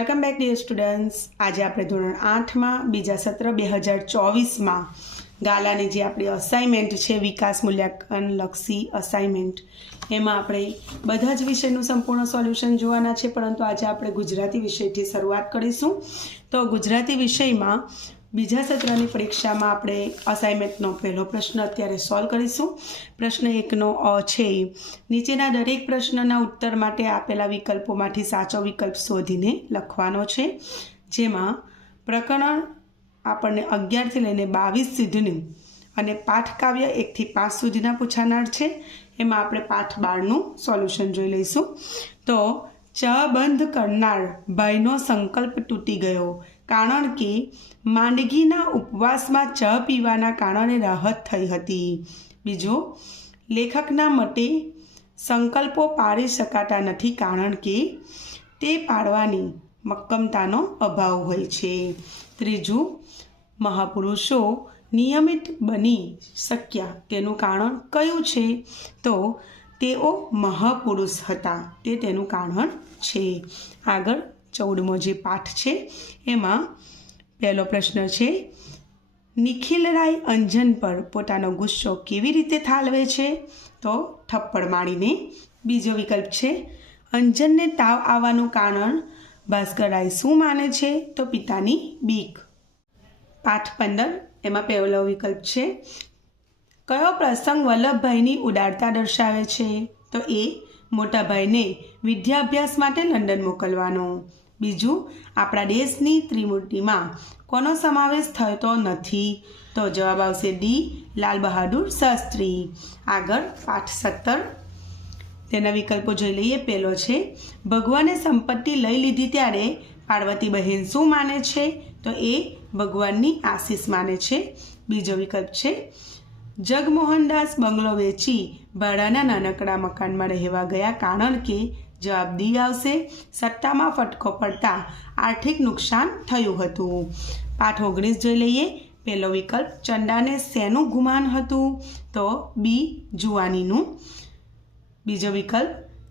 Welcome back dear students. આજે આપણે ધોરણ 8માં બીજા સત્ર 2024માં ગાલાની જે આપણી અસાઇનમેન્ટ છે વિકાસ મૂલ્યાંકન લક્ષી અસાઇનમેન્ટ, એમાં આપણે બધા જ વિષયનું સંપૂર્ણ સોલ્યુશન જોવાના છે, પરંતુ આજે આપણે ગુજરાતી વિષયથી શરૂઆત કરીશું। તો ગુજરાતી વિષયમાં બીજા સત્રની પરીક્ષામાં આપણે અસાઇનમેન્ટનો પહેલો પ્રશ્ન અત્યારે સોલ્વ કરીશું। પ્રશ્ન 1નો અ છે, નીચેના દરેક પ્રશ્નના ઉત્તર માટે આપેલા વિકલ્પોમાંથી સાચો વિકલ્પ શોધીને લખવાનો છે, જેમાં પ્રકરણ આપણને 11થી લઈને 22 સુધીનું અને પાઠ કાવ્ય 1થી 5 સુધીના પૂછાનાર છે। એમાં આપણે પાઠ 12નું સોલ્યુશન જોઈ લઈશું। તો ચા બંધ કરનાર ભાઈનો સંકલ્પ તૂટી ગયો, કારણ કે માંદગીના ઉપવાસમાં ચા પીવાના કારણે રાહત થઈ હતી। બીજું, લેખકના મતે સંકલ્પો પાળી શકાતા નથી, કારણ કે તે પાળવાની મક્કમતાનો અભાવ હોય છે। ત્રીજું, મહાપુરુષો નિયમિત બની શક્યા તેનું કારણ કયું છે? તો તેઓ મહાપુરુષ હતા, તે તેનું કારણ છે। આગળ 14મો જે પાઠ છે એમાં પહેલો પ્રશ્ન છે, નિખિલરાય અંજન પર પોતાનો ગુસ્સો કેવી રીતે ઠાલવે છે? તો થપ્પડ મારીને। બીજો વિકલ્પ છે, અંજનને તાવ આવવાનું કારણ ભાસ્કરરાય શું માને છે? તો પિતાની બીક। પાઠ 15 એમાં પહેલો વિકલ્પ છે, કયો પ્રસંગ વલ્લભભાઈની ઉદારતા દર્શાવે છે? તો એ મોટા ભાઈને વિદ્યાભ્યાસ માટે લંડન મોકલવાનો। બીજું, આપણા દેશની ત્રિમૂર્તિમાં કોનો સમાવેશ થતો નથી? તો જવાબ આવશે ડી, લાલ બહાદુર શાસ્ત્રી। આગળ પાઠ 17 તેના વિકલ્પો જોઈ લઈએ। પહેલો છે, ભગવાને સંપત્તિ લઈ લીધી ત્યારે પાર્વતી બહેન શું માને છે? તો એ ભગવાનની આશીષ માને છે। બીજો વિકલ્પ છે, જગમોહનદાસ બંગલો વેચી ભાડાના નાનકડા મકાનમાં રહેવા ગયા, કારણ કે જવાબ ડી આવશે, સત્તામાં ફટકો પડતા આર્થિક નુકસાન થયું હતું। પાઠ 19 જોઈ લઈએ। પહેલો વિકલ્પ, ચંદાને શેનું ગુમાન હતું? તો બી, જુવાનીનું। બીજો વિકલ્પ,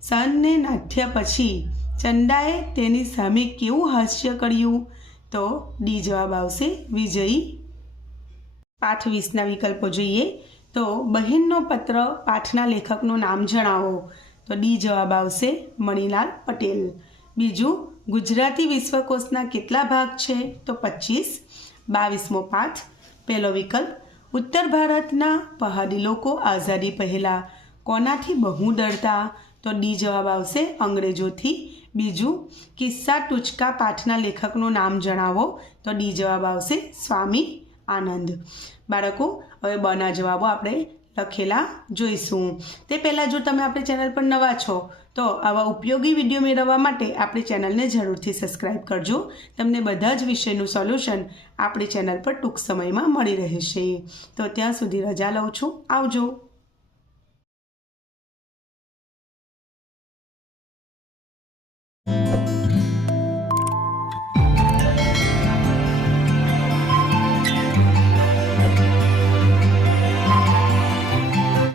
સનને નાથ્ય પછી ચંદાએ તેની સામે કેવું હાસ્ય કર્યું? તો ડી જવાબ આવશે, વિજયી। પાઠ 20ના વિકલ્પો જોઈએ તો બહેનનો પત્ર પાઠના લેખકનું નામ જણાવો, તો ડી જવાબ આવશે, મણિલાલ પટેલ। બીજું, ગુજરાતી વિશ્વકોશના કેટલા ભાગ છે? તો 25। 22મો પાઠ, પહેલો વિકલ્પ, ઉત્તર ભારતના પહાડી લોકો આઝાદી પહેલાં કોનાથી બહુ ડરતા? તો ડી જવાબ આવશે, અંગ્રેજોથી। બીજું, કિસ્સા ટૂચકા પાઠના લેખકનું નામ જણાવો, તો ડી જવાબ આવશે, સ્વામી આનંદ। બાળકો, હવે બના જવાબો આપણે લખેલા જોઈશું। તે પહેલાં જો તમે આપણી ચેનલ પર નવા છો તો આવા ઉપયોગી વિડીયો મેળવવા માટે આપણી ચેનલને જરૂરથી સબસ્ક્રાઈબ કરજો। તમને બધા જ વિષયનું સોલ્યુશન આપણી ચેનલ પર ટૂંક સમયમાં મળી રહેશે। તો ત્યાં સુધી રજા લઉં છું, આવજો।